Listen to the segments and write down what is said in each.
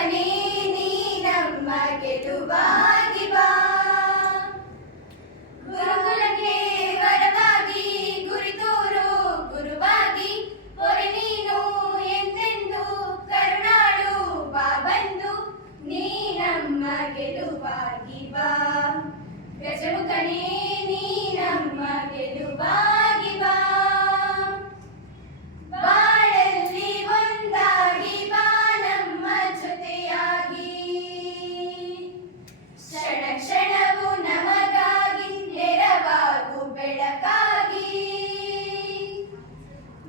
ಗಜಮುಖನೇ ನೀ ನಮ್ಮ ಗೆಲುವಾಗಿ ಬಾ. ಗುರುಕುಲಕ್ಕೆ ವರವಾಗಿ ಗುರಿತೋರು ಗುರುವಾಗಿ ಪೊರೆ ನೀನು ಎಂದೆಂದು ಕರುಣಾಳು ಬಾ ಬಂದು ನೀ ನಮ್ಮ ಗೆಲುವಾಗಿ ಬಾ. ಗಜಮುಖನೇ ನೀ ನಮ್ಮ ಗೆಲುವಾಗಿ ಬಾ. ಬಾಳಲ್ಲಿ ಒಂದಾಗಿ ಬಾ ನಮ್ಮ ಜೊತೆಯಾಗಿ, ಕ್ಷಣ ಕ್ಷಣವು ನಮಗಾಗಿ ನೆರವಾಗು ಬೆಳಕಾಗಿ.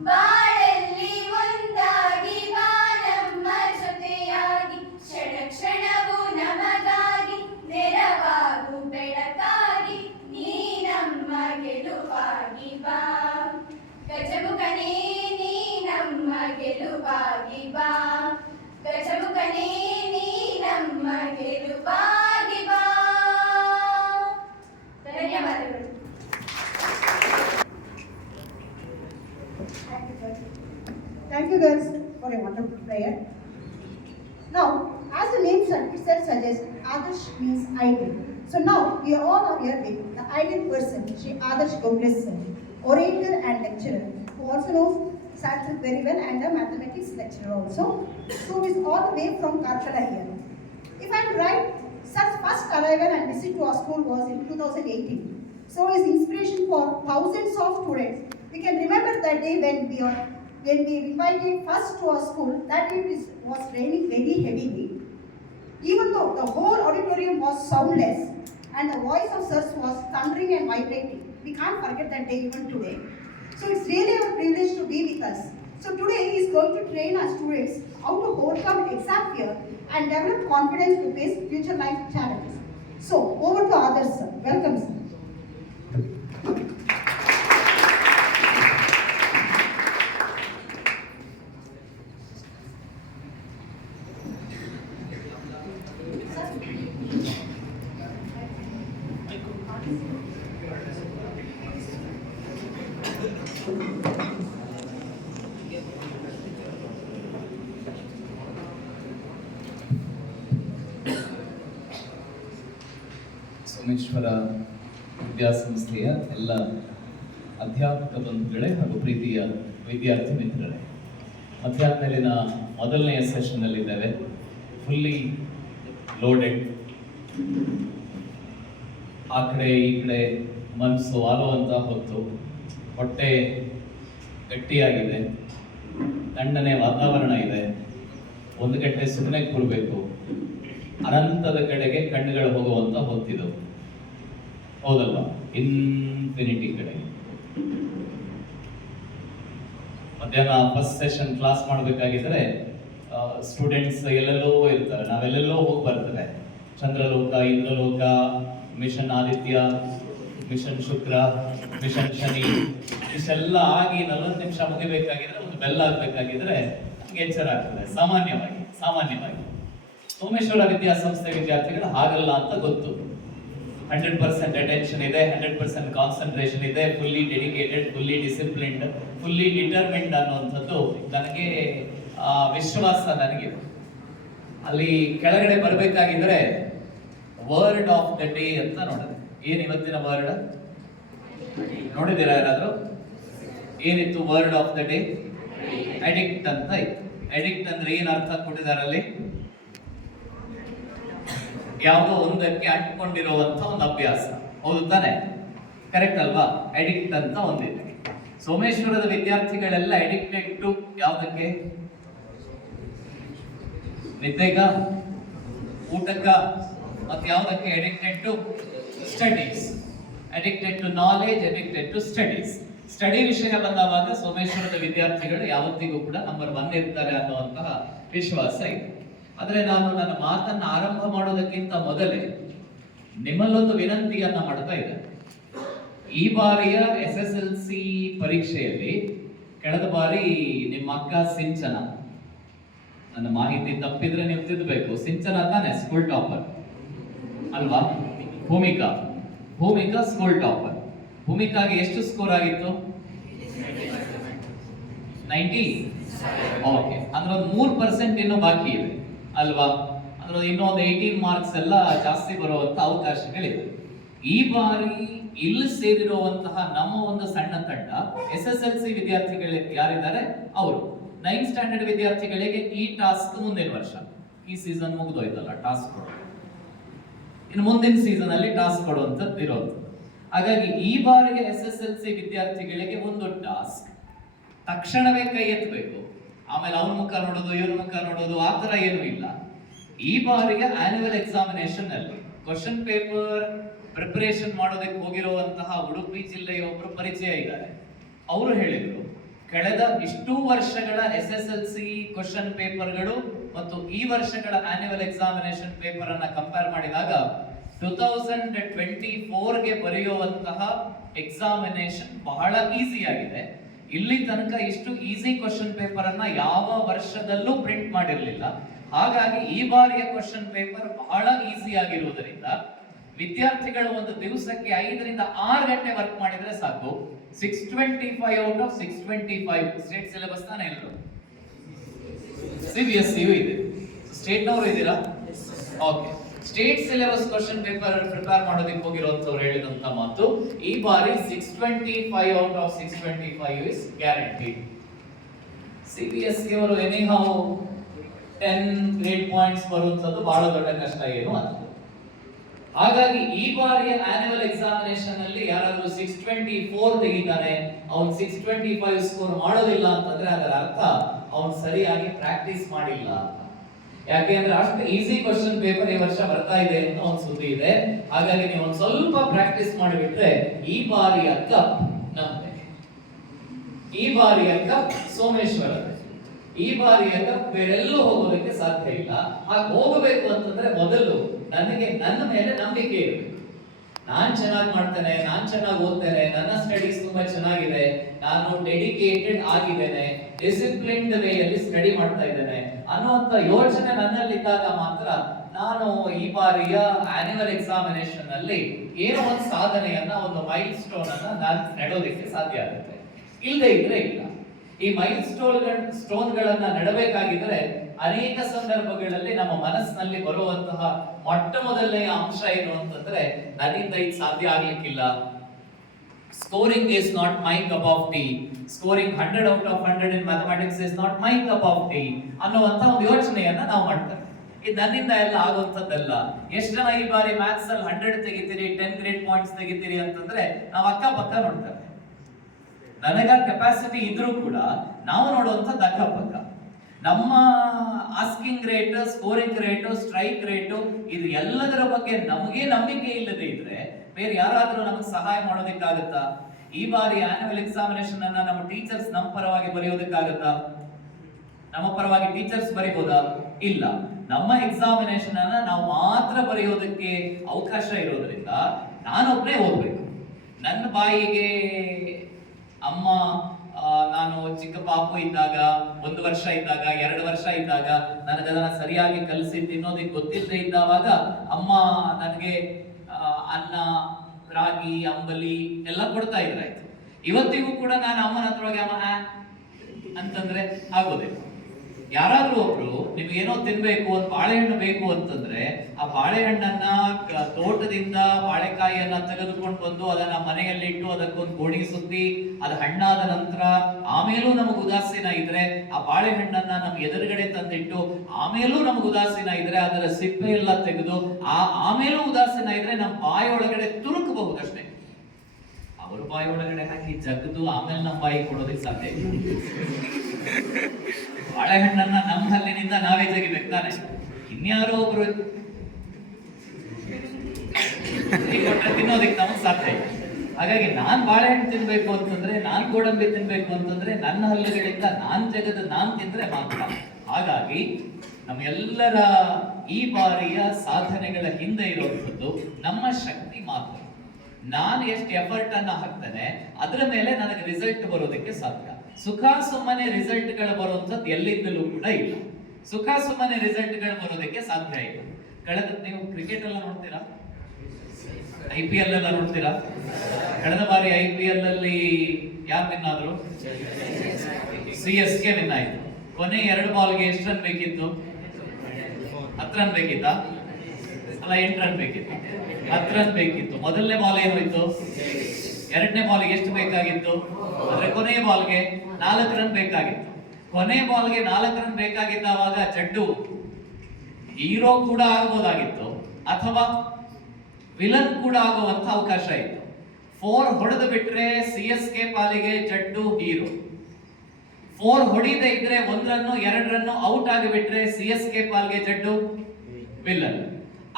ಬಾಳಲ್ಲಿ ಒಂದಾಗಿ ಬಾ ನಮ್ಮ ಜೊತೆಯಾಗಿ, ಕ್ಷಣ ಕ್ಷಣವು ನಮಗಾಗಿ ನೆರವಾಗು ಬೆಳಕಾಗಿ. ನೀ ನಮ್ಮ ಗೆಲುವಾಗಿ ಬಾ. ಗಜಮುಖನೇ ನೀ ನಮ್ಮ ಗೆಲುವಾಗಿ ಬಾ. ಗಜಮುಖನೇ ನೀ ನಮ್ಮ ಗೆಲುವಾಗಿ ಬಾ. ಧನ್ಯವಾದಗಳು. Thank you girls for a wonderful prayer. Now, as the name itself suggests, Adarsh means ideal. So now we are all here with the ideal person, Shri Adarsh Gogresan, orator and lecturer, who also knows Sanskrit very well and a mathematics lecturer also, who is all the way from Karkala here. If I am right, such first arrival and visit to our school was in 2018. So his inspiration for thousands of students. We can remember that day when we invited first to our school. That day it was raining very heavily. Even though the whole auditorium was soundless and the voice of sirs was thundering and vibrating, we can't forget that day even today. So it's really a privilege to be with us. So today he is going to train our students how to overcome exam fear and develop confidence to face future life challenges. So over to others, sir. Welcome, sir. Someshwara ವಿದ್ಯಾಸಂಸ್ಥೆಯ ಎಲ್ಲ ಅಧ್ಯಾಪಕ ಬಂಧುಗಳೇ ಹಾಗೂ ಪ್ರೀತಿಯ ವಿದ್ಯಾರ್ಥಿ ಮಿತ್ರರೇ, ಮಧ್ಯಾಹ್ನ ಮೇಲಿನ ಮೊದಲನೆಯ ಸೆಷನ್ನಲ್ಲಿದ್ದೇವೆ. Fully loaded. ಆ ಕಡೆ ಈ ಕಡೆ ಮನಸ್ಸು ಆಲುವಂಥ ಹೊತ್ತು, ಹೊಟ್ಟೆ ಗಟ್ಟಿಯಾಗಿದೆ, ತಣ್ಣನೆ ವಾತಾವರಣ ಇದೆ. ಒಂದು ಗಂಟೆ ಸುಮ್ಮನೆ ಕೂರಬೇಕು, ಅನಂತದ ಕಡೆಗೆ ಕಣ್ಣುಗಳು ಹೋಗುವಂತ ಹೊತ್ತಿದ್ದು, ಹೌದಲ್ವಾ? ಇನ್ಫಿನಿಟಿ ಕಡೆಗೆ. ಮಧ್ಯಾಹ್ನ ಫಸ್ಟ್ ಸೆಷನ್ ಕ್ಲಾಸ್ ಮಾಡಬೇಕಾಗಿದ್ರೆ ಸ್ಟೂಡೆಂಟ್ಸ್ ಎಲ್ಲೆಲ್ಲೋ ಇರ್ತಾರೆ, ನಾವೆಲ್ಲೆಲ್ಲೋ ಹೋಗಿ ಬರ್ತೇವೆ. ಚಂದ್ರಲೋಕ, ಇಂದ್ರಲೋಕ, ಮಿಷನ್ ಆದಿತ್ಯ, ಮಿಷನ್ ಶುಕ್ರ, ಮಿಷನ್ ಶನಿ, ಇಷ್ಟೆಲ್ಲ ಆಗಿ 40 ನಿಮಿಷ ಮುಗಿಬೇಕಾಗಿದ್ರೆ, ಒಂದು ಬೆಲ್ ಆಗ್ಬೇಕಾಗಿದ್ರೆ ನಮ್ಗೆ ಎಚ್ಚರ ಆಗ್ತದೆ ಸಾಮಾನ್ಯವಾಗಿ. ಸೋಮೇಶ್ವರ ವಿದ್ಯಾಸಂಸ್ಥೆ ವಿದ್ಯಾರ್ಥಿಗಳು ಹಾಗಲ್ಲ ಅಂತ ಗೊತ್ತು. 100% ಅಟೆನ್ಷನ್ ಇದೆ, 100% ಕಾನ್ಸಂಟ್ರೇಷನ್ ಇದೆ, fully dedicated, fully disciplined, fully determined ಅನ್ನುವಂಥದ್ದು ನನಗೆ ವಿಶ್ವಾಸ ನನಗೆ. ಅಲ್ಲಿ ಕೆಳಗಡೆ ಬರಬೇಕಾಗಿದ್ರೆ ವರ್ಡ್ ಆಫ್ ದ ಡೇ ಅಂತ ನೋಡಿದೆ. ಏನ್ ಇವತ್ತಿನ ವರ್ಡ್ ನೋಡಿದ್ದೀರಾ ಯಾರಾದ್ರೂ? ಏನಿತ್ತು word of the day? Addict ಅಂತ ಇತ್ತು. ಅಡಿಕ್ಟ್ ಅಂದ್ರೆ ಏನ್ ಅರ್ಥ ಕೊಟ್ಟಿದಾರಲ್ಲಿ? ಯಾವುದೋ ಒಂದಕ್ಕೆ ಅಂಟಿಕೊಂಡಿರುವಂತ ಒಂದು ಅಭ್ಯಾಸ, ಹೌದು ತಾನೆ? ಕರೆಕ್ಟ್ ಅಲ್ವಾ? ಅಡಿಕ್ಟ್ ಅಂತ ಒಂದಿದೆ. ಸೋಮೇಶ್ವರದ ವಿದ್ಯಾರ್ಥಿಗಳೆಲ್ಲ ಅಡಿಕ್ಟೆಡ್ ಟು ಯಾವುದಕ್ಕೆ? ನಿದ್ದೆಗ, ಊಟಕ್ಕ, ಮತ್ತೆ ಯಾವುದಕ್ಕೆ addicted to? Studies. Addicted to knowledge, addicted to studies. Study ವಿಷಯ ಬಂದಾವಾಗ ಸೋಮೇಶ್ವರದ ವಿದ್ಯಾರ್ಥಿಗಳು ಯಾವತ್ತಿಗೂ ಕೂಡ ನಂಬರ್ 1 ಇರ್ತಾರೆ ಅನ್ನುವಂತಹ ವಿಶ್ವಾಸ ಇದೆ. ಆದರೆ ನಾನು ನನ್ನ ಮಾತನ್ನು ಆರಂಭ ಮಾಡೋದಕ್ಕಿಂತ ಮೊದಲೇ ನಿಮ್ಮಲ್ಲೊಂದು ವಿನಂತಿಯನ್ನ ಮಾಡ್ತಾ ಇದ್ದೇನೆ. ಈ ಬಾರಿಯ SSLC ಪರೀಕ್ಷೆಯಲ್ಲಿ ಕಳೆದ ಬಾರಿ ನಿಮ್ಮ ಅಕ್ಕ ಸಿಂಚನ, ನನ್ನ ಮಾಹಿತಿ ತಪ್ಪಿದ್ರೆ ನೀವು ತಿದ್ದಬೇಕು, ಸಿಂಚನ ತಾನೆ ಸ್ಕೂಲ್ ಟಾಪರ್ ಅಲ್ವಾ? Bhoomika school topper. ಭೂಮಿಕಾಗೆ ಎಷ್ಟು ಸ್ಕೋರ್ ಆಗಿತ್ತು? 90. ಓಕೆ, ಅಂದ್ರೆ ಒಂದು 3% ಇನ್ನೂ ಬಾಕಿ ಇದೆ. ಅಲ್ವಾ? ಅಂದ್ರೆ ಇನ್ನೊಂದು 18 ಮಾರ್ಕ್ಸ್ ಎಲ್ಲ ಜಾಸ್ತಿ ಬರುವಂತ ಅವಕಾಶಗಳಿದೆ. ಈ ಬಾರಿ ಇಲ್ಲಿ ಸೇರಿರುವಂತಹ ನಮ್ಮ ಒಂದು ಸಣ್ಣ ತಂಡ SSLC ವಿದ್ಯಾರ್ಥಿಗಳು ಯಾರಿದ್ದಾರೆ ಅವರು 9th ಸ್ಟ್ಯಾಂಡರ್ಡ್ ವಿದ್ಯಾರ್ಥಿಗಳಿಗೆ ಈ ಟಾಸ್ಕ್ ಮುಂದಿನ ವರ್ಷ, ಈ ಸೀಸನ್ ಮುಗಿದೋಯ್ತಲ್ಲ ಟಾಸ್ಕ್ ಕೊಡೋದು, ಇನ್ನು ಮುಂದಿನ ಸೀಸನ್ ಅಲ್ಲಿ ಟಾಸ್ಕ್ ಕೊಡುವಂಥದ್ದು ಇರೋದು. ಹಾಗಾಗಿ ಈ ಬಾರಿಗೆ SSLC ವಿದ್ಯಾರ್ಥಿಗಳಿಗೆ ಒಂದು ಟಾಸ್ಕ್, ತಕ್ಷಣವೇ ಕೈ ಎತ್ತಬೇಕು, ಆಮೇಲೆ ಅವನ ಮುಖ ನೋಡೋದು ಇವನ ಮುಖ ನೋಡೋದು ಆ ತರ ಏನೂ ಇಲ್ಲ. ಈ ಬಾರಿಗೆ ಆನ್ಯುವಲ್ ಎಕ್ಸಾಮಿನೇಷನ್ ಅಲ್ಲಿ ಕ್ವಶನ್ ಪೇಪರ್ ಪ್ರಿಪರೇಷನ್ ಮಾಡೋದಕ್ಕೆ ಹೋಗಿರುವಂತಹ ಉಡುಪಿ ಜಿಲ್ಲೆಯ ಒಬ್ಬರು ಪರಿಚಯ ಇದ್ದಾರೆ. ಅವರು ಹೇಳಿದ್ರು, ಕಳೆದ ಇಷ್ಟೂ ವರ್ಷಗಳ SSLC ಕ್ವಶನ್ ಪೇಪರ್ಗಳು ಮತ್ತು ಈ ವರ್ಷಗಳ ಆನ್ಯುವಲ್ ಎಕ್ಸಾಮಿನೇಷನ್ ಪೇಪರ್ ಅನ್ನ ಕಂಪೇರ್ ಮಾಡಿದಾಗ 2024ಗೆ ಬರೆಯುವಂತಹ ಎಕ್ಸಾಮಿನೇಷನ್ ಬಹಳ ಈಸಿ ಆಗಿದೆ. ಇಲ್ಲಿ ತನಕ ಇಷ್ಟು ಈಸಿ ಕ್ವಶನ್ ಪೇಪರ್ ಅನ್ನ ಯಾವ ವರ್ಷದಲ್ಲೂ ಪ್ರಿಂಟ್ ಮಾಡಿರಲಿಲ್ಲ. ಹಾಗಾಗಿ ಈ ಬಾರಿಯ ಕ್ವಶನ್ ಪೇಪರ್ ಬಹಳ ಈಸಿ ಆಗಿರುವುದರಿಂದ ವಿದ್ಯಾರ್ಥಿಗಳು ಒಂದು ದಿವಸಕ್ಕೆ 5 ರಿಂದ 6 ಗಂಟೆ ವರ್ಕ್ ಮಾಡಿದ್ರೆ ಸಾಕು. 625 ಔಟ್ ಆಫ್ 625 ಸ್ಟೇಟ್ ಸಿಲೆಬಸ್ ತಾನೇ ಎಲ್ಲರೂ. CBSE ಇದೆ, ಸ್ಟೇಟ್ ನವರು ಇದ್ದೀರಾ? Okay, state syllabus question paper prepare ಮಾಡೋದಕ್ಕೆ ಹೋಗಿರುವಂತವ್ರು ಹೇಳಿದಂತ ಮಾತು, ಈ ಬಾರಿ 625 out of 625 is guarantee. CBSE ಅವರು ಎನಿಹೌ 10 ಗ್ರೇಡ್ ಪಾಯಿಂಟ್ಸ್ ಬರುವಂತದ್ದು ಬಹಳ ದೊಡ್ಡ ಕಷ್ಟ ಏನು ಅಲ್ಲ. ಹಾಗಾಗಿ ಈ ಬಾರಿಯ ಆನ್ಯುವಲ್ ಎಕ್ಸಾಮಿನೇಷನ್ ಅಲ್ಲಿ ಯಾರಾದ್ರೂ 624 ತೆಗಿತಾನೆ, ಅವ್ನು 625 ಸ್ಕೋರ್ ಮಾಡೋದಿಲ್ಲ ಅಂತಂದ್ರೆ ಅದರ ಅರ್ಥ ಅವ್ನು ಸರಿಯಾಗಿ ಪ್ರಾಕ್ಟೀಸ್ ಮಾಡಿಲ್ಲ ಅಂತ. ಯಾಕೆ ಅಂದ್ರೆ ಅಷ್ಟು ಈಸಿ ಕ್ವಶನ್ ಪೇಪರ್ ಈ ವರ್ಷ ಬರ್ತಾ ಇದೆ ಅಂತ ಒಂದು ಸುದ್ದಿ ಇದೆ. ಹಾಗಾಗಿ ನೀವು ಒಂದು ಸ್ವಲ್ಪ ಪ್ರಾಕ್ಟೀಸ್ ಮಾಡಿಬಿಟ್ರೆ ಈ ಬಾರಿಯ ಕಪ್ ನಮ್ದೆ, ಈ ಬಾರಿಯ ಕಪ್ ಸೋಮೇಶ್ವರ, ಈ ಬಾರಿಯ ಕಪ್ ಬೇರೆಲ್ಲೂ ಹೋಗೋದಕ್ಕೆ ಸಾಧ್ಯ ಇಲ್ಲ. ಹಾಗೆ ಹೋಗಬೇಕು ಅಂತಂದ್ರೆ ಮೊದಲು ನನಗೆ ನನ್ನ ಮೇಲೆ ನಂಬಿಕೆ ಇರಬೇಕು. ನಾನ್ ಚೆನ್ನಾಗಿ ಮಾಡ್ತೇನೆ, ನಾನ್ ಚೆನ್ನಾಗಿ ಓದ್ತೇನೆ, ನನ್ನ ಸ್ಟಡೀಸ್ ತುಂಬಾ ಚೆನ್ನಾಗಿದೆ, ನಾನು ಡೆಡಿಕೇಟೆಡ್ ಆಗಿದ್ದೇನೆ, ಡಿಸಿಪ್ಲಿನ್ಡ್ ವೇಯಲ್ಲಿ ಸ್ಟಡಿ ಮಾಡ್ತಾ ಇದ್ದೇನೆ ಅನ್ನುವಂತ ಯೋಚನೆ ನನ್ನಲ್ಲಿದ್ದಾಗ ಮಾತ್ರ ನಾನು ಈ ಬಾರಿಯ ಆನ್ಯುವಲ್ ಎಕ್ಸಾಮಿನೇಷನ್ ಅಲ್ಲಿ ಏನೋ ಒಂದು ಸಾಧನೆಯನ್ನ, ಒಂದು ಮೈಲ್ ಸ್ಟೋನ್ ಅನ್ನ ನಾನು ನೆಡೋದಕ್ಕೆ ಸಾಧ್ಯ ಆಗುತ್ತೆ. ಇಲ್ಲದೆ ಇದ್ರೆ ಇಲ್ಲ. ಈ ಮೈಲ್ ಸ್ಟೋನ್ಗಳನ್ನ ನೆಡಬೇಕಾಗಿದ್ರೆ ಅನೇಕ ಸಂದರ್ಭಗಳಲ್ಲಿ ನಮ್ಮ ಮನಸ್ಸಿನಲ್ಲಿ ಬರುವಂತಹ ಮೊಟ್ಟ ಮೊದಲನೆಯ ಅಂಶ ಏನು ಅಂತಂದ್ರೆ, ನನ್ನಿಂದ ಇದು ಸಾಧ್ಯ ಆಗ್ಲಿಕ್ಕಿಲ್ಲ, scoring is not my cup of tea, scoring 100 out of 100 in mathematics is not my cup of tea ಅನ್ನುವಂತ ಒಂದು ಯೋಚನೆಯನ್ನ ನಾವು ಮಾಡ್ತೇವೆ. ಇದು ನನ್ನಿಂದ ಎಲ್ಲ ಆಗುವಂತದ್ದಲ್ಲ. ಎಷ್ಟು ಜನ ಈ ಬಾರಿ ಮ್ಯಾಥ್ಸ್ ಅಲ್ಲಿ 100 ತೆಗಿತೀರಿ, 10 ಗ್ರೇಡ್ ಪಾಯಿಂಟ್ಸ್ ತೆಗಿತೀರಿ ಅಂತಂದ್ರೆ ನಾವು ಅಕ್ಕಪಕ್ಕ ನೋಡ್ತೇವೆ. ನನಗ ಕೆಪಾಸಿಟಿ ಇದ್ರೂ ಕೂಡ ನಾವು ನೋಡುವಂಥದ್ದು ಅಕ್ಕಪಕ್ಕ. ನಮ್ಮ asking rate, scoring rate, strike rate ಇದು ಎಲ್ಲದರ ಬಗ್ಗೆ ನಮಗೆ ನಂಬಿಕೆ ಇಲ್ಲದೆ ಇದ್ರೆ ಬೇರೆ ಯಾರಾದ್ರೂ ನಮಗೆ ಸಹಾಯ ಮಾಡೋದಕ್ಕಾಗತ್ತಾ? ಈ ಬಾರಿ ಆನ್ಯುವಲ್ ಎಕ್ಸಾಮಿನೇಷನ್ ಅನ್ನ ನಮ್ಮ ಟೀಚರ್ಸ್ ನಮ್ಮ ಪರವಾಗಿ ಬರೆಯೋದಕ್ಕಾಗತ್ತಾ? ನಮ್ಮ ಪರವಾಗಿ ಟೀಚರ್ಸ್ ಬರೀಬಹುದಾ? ಇಲ್ಲ. ನಮ್ಮ ಎಕ್ಸಾಮಿನೇಷನ್ ಅನ್ನ ನಾವು ಮಾತ್ರ ಬರೆಯೋದಕ್ಕೆ ಅವಕಾಶ ಇರೋದ್ರಿಂದ ನಾನೊಬ್ಬನೇ ಓದ್ಬೇಕು. ನನ್ನ ಬಾಯಿಗೆ ಅಮ್ಮ ನಾನು ಚಿಕ್ಕ ಪಾಪು ಇದ್ದಾಗ, 1 ವರ್ಷ ಇದ್ದಾಗ, 2 ವರ್ಷ ಇದ್ದಾಗ ನನಗದನ್ನ ಸರಿಯಾಗಿ ಕಲಿಸಿ ತಿನ್ನೋದಕ್ಕೆ ಗೊತ್ತಿಲ್ಲದೆ ಇದ್ದಾವಾಗ ಅಮ್ಮ ನನಗೆ ಅನ್ನ, ರಾಗಿ, ಅಂಬಲಿ ಎಲ್ಲ ಕೊಡ್ತಾ ಇದ್ರಾಯ್ತು. ಇವತ್ತಿಗೂ ಕೂಡ ನಾನು ಅಮ್ಮನ ಹತ್ರ ಹೋಗಿ ಅಮ್ಮ ಅಂತಂದ್ರೆ ಆಗೋದಿಲ್ಲ. ಯಾರಾದ್ರೂ ಒಬ್ರು ನಿಮ್ಗೇನೋ ತಿನ್ಬೇಕು, ಒಂದು ಬಾಳೆಹಣ್ಣು ಬೇಕು ಅಂತಂದ್ರೆ ಆ ಬಾಳೆಹಣ್ಣನ್ನ ತೋಟದಿಂದ ಬಾಳೆಕಾಯಿಯನ್ನ ತೆಗೆದುಕೊಂಡು ಬಂದು ಅದನ್ನ ಮನೆಯಲ್ಲಿ ಇಟ್ಟು ಅದಕ್ಕೊಂದು ಗೋಣಿ ಸುತ್ತಿ ಅದು ಹಣ್ಣಾದ ನಂತರ ಆಮೇಲೂ ನಮಗ್ ಉದಾಸೀನ ಇದ್ರೆ ಆ ಬಾಳೆಹಣ್ಣನ್ನ ನಮ್ ಎದುರುಗಡೆ ತಂದಿಟ್ಟು ಆಮೇಲೂ ನಮಗ್ ಉದಾಸೀನ ಇದ್ರೆ ಅದರ ಸಿಪ್ಪೆ ಎಲ್ಲ ತೆಗೆದು ಆಮೇಲೂ ಉದಾಸೀನ ಇದ್ರೆ ನಮ್ಮ ಬಾಯಿ ಒಳಗಡೆ ತುರುಕಬಹುದಷ್ಟೇ. ಅವ್ರ ಬಾಯಿ ಒಳಗಡೆ ಹಾಕಿ ಜಗದು ಆಮೇಲೆ ನಮ್ಮ ಬಾಯಿ ಕೊಡೋದಕ್ಕೆ ಸಾಧ್ಯ ಇಲ್ಲ. ಬಾಳೆಹಣ್ಣನ್ನ ನಮ್ಮ ಹಲ್ಲಿನಿಂದ ನಾವೇ ತೆಗಿಬೇಕು ತಾನೆ, ಇನ್ಯಾರೋ ಒಬ್ರು ತಿನ್ನೋದಕ್ಕೆ ನಮಗ್ ಸಾಧ್ಯ ಇಲ್ಲ. ಹಾಗಾಗಿ ನಾನ್ ಬಾಳೆಹಣ್ಣು ತಿನ್ಬೇಕು ಅಂತಂದ್ರೆ, ನಾನ್ ಗೋಡಂಬಿ ತಿನ್ಬೇಕು ಅಂತಂದ್ರೆ ನನ್ನ ಹಲ್ಲುಗಳಿಂದ ನಾನ್ ತೆಗೆದು ನಾನ್ ತಿಂದ್ರೆ ಮಾತ್ರ. ಹಾಗಾಗಿ ನಮ್ಮೆಲ್ಲರ ಈ ಬಾರಿಯ ಸಾಧನೆಗಳ ಹಿಂದೆ ಇರುವಂಥದ್ದು ನಮ್ಮ ಶಕ್ತಿ ಮಾತ್ರ. ನಾನು ಎಷ್ಟು ಎಫರ್ಟ್ ಅನ್ನ ಹಾಕ್ತೇನೆ ಅದರ ಮೇಲೆ ನನಗೆ ರಿಸಲ್ಟ್ ಬರೋದಕ್ಕೆ ಸಾಧ್ಯ. ಸುಖ ಸುಮ್ಮನೆ ರಿಸಲ್ಟ್ ಗಳು ಬರುವಂತದ್ದು ಎಲ್ಲಿದ್ದಲೂ ಕೂಡ ಇಲ್ಲ. ಸುಖ ಸುಮ್ಮನೆ ರಿಸಲ್ಟ್ ಗಳು ಬರೋದಕ್ಕೆ ಸಾಧ್ಯ ಇಲ್ಲ. ಕಳೆದ ನೀವು ಕ್ರಿಕೆಟ್ ಎಲ್ಲ ನೋಡ್ತೀರಾ? IPL ಎಲ್ಲ ನೋಡ್ತೀರಾ? ಕಳೆದ ಬಾರಿ IPL ಅಲ್ಲಿ ಯಾರು ವಿನ್ ಆದ್ರು? CSK ವಿನ್ ಆಯ್ತು. ಕೊನೆ 2 ಬಾಲ್ಗೆ ಎಷ್ಟು ರನ್ ಬೇಕಿತ್ತು? 10 ರನ್ ಬೇಕಿತ್ತಾ? ಅಲ್ಲ 8 ರನ್ ಬೇಕಿತ್ತು. 10 ರನ್ ಬೇಕಿತ್ತು. ಮೊದಲನೇ ಬಾಲ್ ಏನಾಯ್ತು? ಎರಡನೇ ಬಾಲ್ಗೆ ಎಷ್ಟು ಬೇಕಾಗಿತ್ತು? ಅಂದ್ರೆ ಕೊನೆಯ ಬಾಲ್ಗೆ 4 ರನ್ ಬೇಕಾಗಿತ್ತು. ಕೊನೆ ಬಾಲ್ಗೆ 4 ರನ್ ಬೇಕಾಗಿದ್ದಾವಾಗ ಜಡ್ಡು ಹೀರೋ ಕೂಡ ಆಗಬಹುದಾಗಿತ್ತು ಅಥವಾ ವಿಲನ್ ಕೂಡ ಆಗುವಂತ ಅವಕಾಶ ಇತ್ತು. 4 ಹೊಡೆದು ಬಿಟ್ರೆ CSK ಪಾಲಿಗೆ ಜಡ್ಡು ಹೀರೋ, 4 ಹೊಡಿದೆ ಇದ್ರೆ 1 ರನ್ನು 2 ರನ್ನು ಔಟ್ ಆಗಿಬಿಟ್ರೆ CSK ಪಾಲ್ಗೆ ಜಡ್ಡು ವಿಲನ್.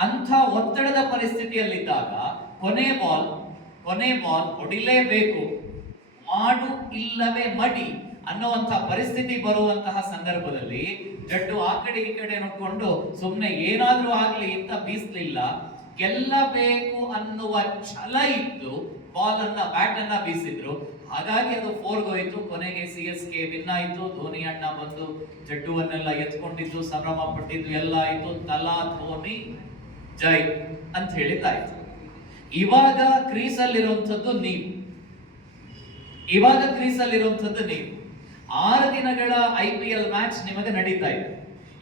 ಅಂಥ ಒತ್ತಡದ ಪರಿಸ್ಥಿತಿಯಲ್ಲಿದ್ದಾಗ ಕೊನೆ ಬಾಲ್ ಹೊಡಿಲೇಬೇಕು, ಮಾಡು ಇಲ್ಲವೇ ಮಡಿ ಅನ್ನುವಂಥ ಪರಿಸ್ಥಿತಿ ಬರುವಂತಹ ಸಂದರ್ಭದಲ್ಲಿ ಜಡ್ಡು ಆ ಕಡೆ ಈ ಕಡೆ ನೋಡ್ಕೊಂಡು ಸುಮ್ಮನೆ ಏನಾದ್ರೂ ಆಗ್ಲಿ ಅಂತ ಬೀಸ್ಲಿಲ್ಲ. ಗೆಲ್ಲಬೇಕು ಅನ್ನುವ ಛಲ ಇತ್ತು, ಬ್ಯಾಟ್ ಅನ್ನ ಬೀಸಿದ್ರು. ಹಾಗಾಗಿ ಅದು 4 ಹೋಯಿತು. ಕೊನೆಗೆ CSK ವಿನ್ ಆಯಿತು. ಧೋನಿ ಅಣ್ಣ ಬಂದು ಜಡ್ಡುವನ್ನೆಲ್ಲ ಎತ್ಕೊಂಡಿದ್ದು, ಸಂಭ್ರಮ ಪಟ್ಟಿದ್ದು ಎಲ್ಲ ಆಯ್ತು. ತಲಾ ಧೋನಿ ಜೈ ಅಂತ ಹೇಳಿದ್ದಾಯ್ತು. ಇವಾಗ ಕ್ರೀಸಲ್ಲಿರುವಂಥದ್ದು ನೀವು 6 ದಿನಗಳ IPL ಮ್ಯಾಚ್ ನಿಮಗೆ ನಡೀತಾ ಇದೆ.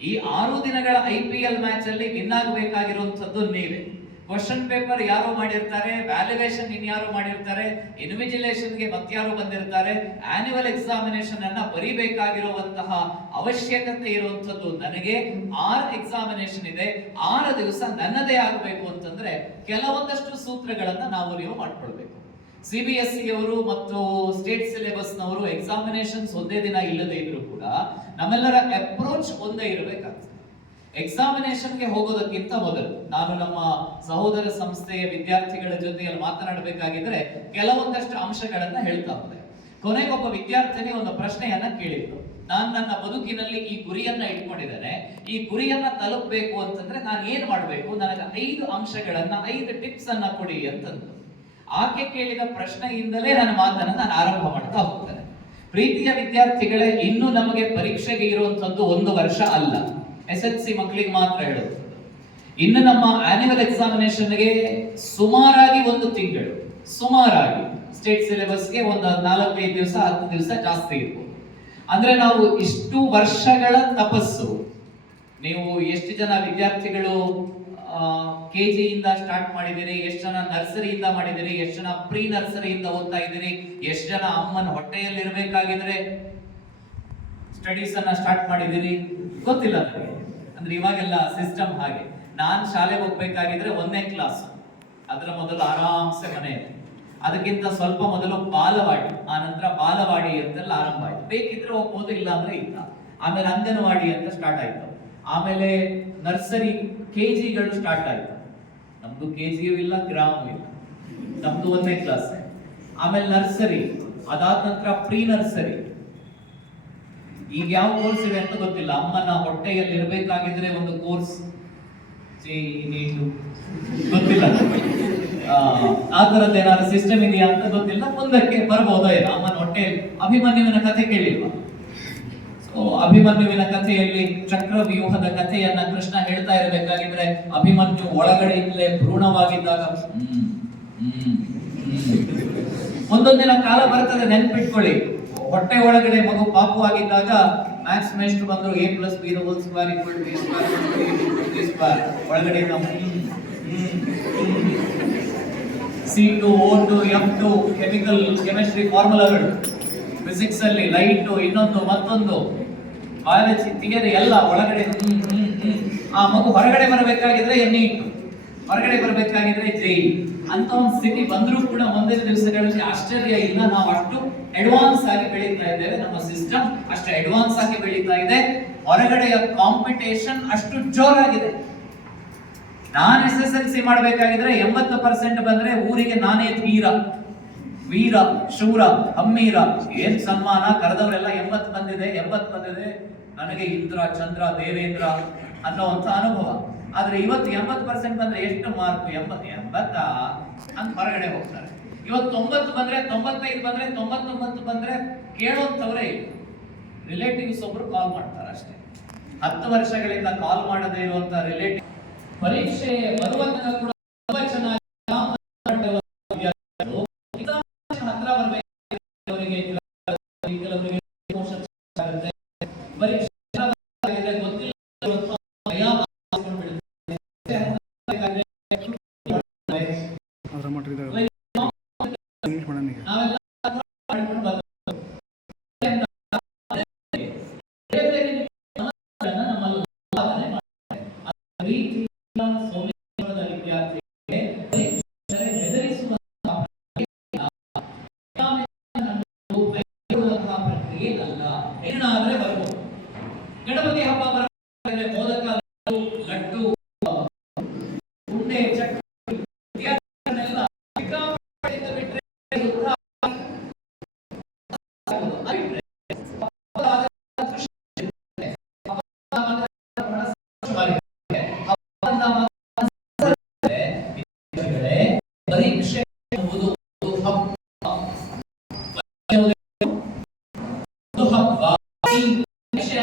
ಈ 6 ದಿನಗಳ IPL ಮ್ಯಾಚ್ ಅಲ್ಲಿ ವಿನ್ ಆಗಬೇಕಾಗಿರುವಂಥದ್ದು ನೀವೇ. ಕ್ವಶನ್ ಪೇಪರ್ ಯಾರು ಮಾಡಿರ್ತಾರೆ, ವ್ಯಾಲ್ಯುವೇಷನ್ ಇನ್ಯಾರು ಮಾಡಿರ್ತಾರೆ, ಇನ್ವಿಜಿಲೇಷನ್ಗೆ ಮತ್ಯಾರು ಬಂದಿರ್ತಾರೆ, ಆನ್ಯುವಲ್ ಎಕ್ಸಾಮಿನೇಷನ್ ಅನ್ನ ಬರೀಬೇಕಾಗಿರುವಂತಹ ಅವಶ್ಯಕತೆ ಇರುವಂಥದ್ದು ನನಗೆ. 6 ಎಕ್ಸಾಮಿನೇಷನ್ ಇದೆ. 6 ದಿವಸ ನನ್ನದೇ ಆಗಬೇಕು ಅಂತಂದ್ರೆ ಕೆಲವೊಂದಷ್ಟು ಸೂತ್ರಗಳನ್ನ ನೀವು ಮಾಡ್ಕೊಳ್ಬೇಕು. CBSE ಅವರು ಮತ್ತು ಸ್ಟೇಟ್ ಸಿಲೆಬಸ್ ನವರು ಎಕ್ಸಾಮಿನೇಷನ್ಸ್ ಒಂದೇ ದಿನ ಇಲ್ಲದೆ ಇದ್ರು ಕೂಡ ನಮ್ಮೆಲ್ಲರ ಅಪ್ರೋಚ್ ಒಂದೇ ಇರಬೇಕಾಗ್ತದೆ. ಎಕ್ಸಾಮಿನೇಷನ್ಗೆ ಹೋಗೋದಕ್ಕಿಂತ ಮೊದಲು ನಾನು ನಮ್ಮ ಸಹೋದರ ಸಂಸ್ಥೆಯ ವಿದ್ಯಾರ್ಥಿಗಳ ಜೊತೆಯಲ್ಲಿ ಮಾತನಾಡಬೇಕಾಗಿದ್ರೆ ಕೆಲವೊಂದಷ್ಟು ಅಂಶಗಳನ್ನ ಹೇಳ್ತಾ ಹೋದೆ. ಕೊನೆಗೊಬ್ಬ ವಿದ್ಯಾರ್ಥಿನಿ ಒಂದು ಪ್ರಶ್ನೆಯನ್ನ ಕೇಳಿದ್ರು. ನಾನು ನನ್ನ ಬದುಕಿನಲ್ಲಿ ಈ ಗುರಿಯನ್ನ ಇಟ್ಕೊಂಡಿದ್ದೇನೆ, ಈ ಗುರಿಯನ್ನ ತಲುಪಬೇಕು ಅಂತಂದ್ರೆ ನಾನು ಏನ್ ಮಾಡ್ಬೇಕು, ನನಗೆ 5 ಅಂಶಗಳನ್ನ 5 ಟಿಪ್ಸ್ ಅನ್ನ ಕೊಡಿ ಅಂತಂದು. ಆಕೆ ಕೇಳಿದ ಪ್ರಶ್ನೆಯಿಂದಲೇ ನನ್ನ ಮಾತನ್ನ ನಾನು ಆರಂಭ ಮಾಡ್ತಾ ಹೋಗ್ತೇನೆ. ಪ್ರೀತಿಯ ವಿದ್ಯಾರ್ಥಿಗಳೇ, ಇನ್ನು ನಮಗೆ ಪರೀಕ್ಷೆಗೆ ಇರುವಂತದ್ದು 1 ವರ್ಷ ಅಲ್ಲ. SSLC ಮಕ್ಕಳಿಗೆ ಮಾತ್ರ ಹೇಳೋದು. ಇನ್ನು ನಮ್ಮ ಆನ್ಯುವಲ್ ಎಕ್ಸಾಮಿನೇಷನ್ಗೆ ಸುಮಾರಾಗಿ 1 ತಿಂಗಳು, ಸುಮಾರಾಗಿ ಸ್ಟೇಟ್ ಸಿಲೆಬಸ್ಗೆ ಒಂದು 4-5 ದಿವಸ 10 ದಿವಸ ಜಾಸ್ತಿ ಇರ್ಬೋದು. ಅಂದ್ರೆ ನಾವು ಇಷ್ಟು ವರ್ಷಗಳ ತಪಸ್ಸು, ನೀವು ಎಷ್ಟು ಜನ ವಿದ್ಯಾರ್ಥಿಗಳು KG ಇಂದ ಸ್ಟಾರ್ಟ್ ಮಾಡಿದಿರಿ, ಎಷ್ಟು ಜನ ನರ್ಸರಿಯಿಂದ ಮಾಡಿದಿರಿ, ಎಷ್ಟು ಜನ ಪ್ರೀ ನರ್ಸರಿಯಿಂದ ಓದ್ತಾ ಇದ್ದೀರಿ, ಎಷ್ಟು ಜನ ಅಮ್ಮನ ಹೊಟ್ಟೆಯಲ್ಲಿ ಇರಬೇಕಾಗಿದ್ರೆ ಸ್ಟಡೀಸ್ ಅನ್ನ ಸ್ಟಾರ್ಟ್ ಮಾಡಿದಿರಿ ಗೊತ್ತಿಲ್ಲ ನನಗೆ. ಅಂದ್ರೆ ಇವಾಗೆಲ್ಲ ಸಿಸ್ಟಮ್ ಹಾಗೆ. ನಾನ್ ಶಾಲೆಗೆ ಹೋಗ್ಬೇಕಾಗಿದ್ರೆ 1ನೇ ಕ್ಲಾಸ್, ಅದರ ಮೊದಲು ಆರಾಮ್ಸೆ ಮನೆಯಲ್ಲಿ, ಅದಕ್ಕಿಂತ ಸ್ವಲ್ಪ ಮೊದಲು ಬಾಲವಾಡಿ, ಆ ನಂತರ ಬಾಲವಾಡಿ ಅಂತೆಲ್ಲ ಆರಂಭ ಆಯ್ತು. ಬೇಕಿದ್ರೆ ಹೋಗ್ಬೋದು, ಇಲ್ಲ ಅಂದ್ರೆ ಇಲ್ಲ. ಆಮೇಲೆ ಅಂಗನವಾಡಿ ಅಂತ ಸ್ಟಾರ್ಟ್ ಆಯ್ತು. ಆಮೇಲೆ ನರ್ಸರಿ KGಗಳು ಸ್ಟಾರ್ಟ್ ಆಯ್ತು. ನಮ್ದು KGಯೂ ಇಲ್ಲ, ಗ್ರಾಮವೂ ಇಲ್ಲ, ನಮ್ದು 1ನೇ ಕ್ಲಾಸ್. ಆಮೇಲೆ ನರ್ಸರಿ, ಅದಾದ ನಂತರ ಪ್ರೀ ನರ್ಸರಿ. ಈಗ ಯಾವ ಕೋರ್ಸ್ ಇದೆ ಅಂತ ಗೊತ್ತಿಲ್ಲ. ಅಮ್ಮನ ಹೊಟ್ಟೆಯಲ್ಲಿ ಇರಬೇಕಾಗಿದ್ರೆ ಒಂದು ಕೋರ್ಸ್ ಗೊತ್ತಿಲ್ಲ, ಆ ತರದ್ದು ಏನಾದ್ರು ಸಿಸ್ಟಮ್ ಇದೆಯಾ ಅಂತ ಗೊತ್ತಿಲ್ಲ. ಮುಂದಕ್ಕೆ ಬರ್ಬೋದೋ ಏನೋ. ಅಮ್ಮನ ಹೊಟ್ಟೆಯಲ್ಲಿ ಅಭಿಮನ್ಯುವಿನ ಕಥೆ ಕೇಳಿಲ್ವಾ? ಅಭಿಮನ್ಯುವಿನ ಕಥೆಯಲ್ಲಿ ಚಕ್ರವ್ಯೂಹದ ಕಥೆಯನ್ನ ಕೃಷ್ಣ ಹೇಳ್ತಾ ಇರಬೇಕಾಗಿದ್ರೆ ಅಭಿಮನ್ಯು ಒಳಗಡೆಯಿಂದಲೇ ಭ್ರೂಣವಾಗಿದ್ದಾಗ ಒಂದೊಂದಿನ ಕಾಲ ಬರ್ತದೆ, ನೆನ್ಪಿಟ್ಕೊಳ್ಳಿ. ಹೊಟ್ಟೆ ಒಳಗಡೆ ಮಗು ಪಾಪು ಆಗಿದ್ದಾಗ ಮ್ಯಾಥ್ಸ್ ಮೇಷ್ಟ್ರು ಬಂದ್ರು, A+B² ಒಳಗಡೆ C2O2 F2 ಕೆಮಿಸ್ಟ್ರಿ ಫಾರ್ಮುಲಾಗಳು, ಫಿಸಿಕ್ಸ್ ಅಲ್ಲಿ ಲೈಟ್, ಇನ್ನೊಂದು ಮತ್ತೊಂದು, ಬಯಾಲಜಿ ಥಿಯರಿ ಎಲ್ಲ ಒಳಗಡೆ. ಆ ಮಗು ಹೊರಗಡೆ ಬರಬೇಕಾಗಿದ್ರೆ NE2, ಹೊರಗಡೆ ಬರಬೇಕಾಗಿದ್ರೆ JEE ಅಂತ ಒಂದು ಸ್ಥಿತಿ ಬಂದರೂ ಕೂಡ ಮುಂದಿನ ದಿವಸಗಳಲ್ಲಿ ಆಶ್ಚರ್ಯ ಇಲ್ಲ. ನಾವು ಅಷ್ಟು ಅಡ್ವಾನ್ಸ್ ಆಗಿ ಬೆಳೀತಾ ಇದ್ದೇವೆ, ನಮ್ಮ ಸಿಸ್ಟಮ್ ಅಷ್ಟು ಅಡ್ವಾನ್ಸ್ ಆಗಿ ಬೆಳೀತಾ ಇದೆ. ಹೊರಗಡೆಯ ಕಾಂಪಿಟೇಷನ್ ಅಷ್ಟು ಜೋರಾಗಿದೆ. ನಾನು SSLC ಮಾಡಬೇಕಾಗಿದ್ರೆ 80% ಬಂದ್ರೆ ಊರಿಗೆ ನಾನೇ ವೀರ ಶೂರ ಹಮ್ಮೀರ, ಏನ್ ಸನ್ಮಾನ ಕರೆದವರೆಲ್ಲ 80 ಬಂದಿದೆ. ನನಗೆ ಇಂದ್ರ ಚಂದ್ರ ದೇವೇಂದ್ರ ಅನ್ನೋಂಥ ಅನುಭವ. ಆದ್ರೆ ಇವತ್ತು 80% ಬಂದ್ರೆ ಎಷ್ಟು ಮಾರ್ಕ್? 80 ಅಂತ ಹೊರಗಡೆ ಹೋಗ್ತಾರೆ. ಇವತ್ತು 90 ಬಂದ್ರೆ, 95 ಬಂದ್ರೆ, 99 ಬಂದ್ರೆ ಕೇಳೋಂಥವ್ರೆ ರಿಲೇಟಿವ್ಸ್ ಒಬ್ರು ಕಾಲ್ ಮಾಡ್ತಾರೆ ಅಷ್ಟೇ. 10 ವರ್ಷಗಳಿಂದ ಕಾಲ್ ಮಾಡದೇ ಇರುವಂತ ರಿಲೇಟಿವ್ ಪರೀಕ್ಷೆ ಬರುವ ತನಕ ಕೂಡ ತುಂಬಾ ಚೆನ್ನಾಗಿ ಹತ್ರ ಬರಬೇಕು. ಪರೀಕ್ಷೆ ಗೊತ್ತಿಲ್ಲ ಗಣಪತಿ ಹಬ್ಬ ಬರಬೇಕಾದ್ರೆ ಮೋದಕ ಲಡ್ಡು ಉಂಡೆ ಚಕ್ರ ಇತ್ಯಾದಿಗಳನ್ನೆಲ್ಲ ಸಿಕ್ಕಾಪಟ್ಟೆಯಿಂದ ಬಿಟ್ರೆ ಯುದ್ಧ ಬಿಟ್ರೆ ಪರೀಕ್ಷೆ ಎಂಬುದು ಹಬ್ಬ. ಈ ಪರೀಕ್ಷೆ